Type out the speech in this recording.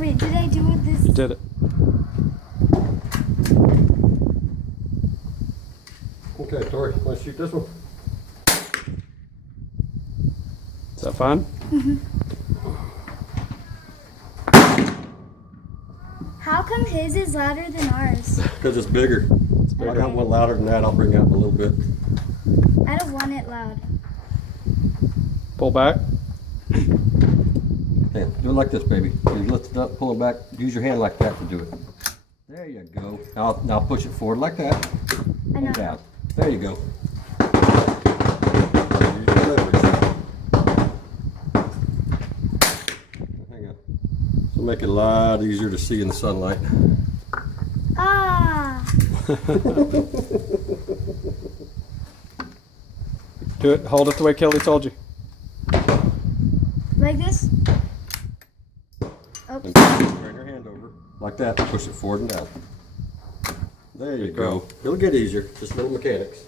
Wait, did I do this? You did it. Okay, Tori, let's shoot this one. Is that fine? How come his is louder than ours? Because it's bigger. bigger. I got one louder than that. I'll bring it up a little bit. I don't want it loud. Pull back. Yeah, do it like this, baby. You lift it up, pull it back. Use your hand like that to do it. There you go. Now push it forward like that. I know. And down. There you go. Use your leverage. Hang on. This will make it a lot easier to see in the sunlight. Ah! Do it. Hold it the way Kelly told you. Like this? Oh. And bring your hand over like that. Push it forward and down. There you go. It'll get easier. Just little mechanics.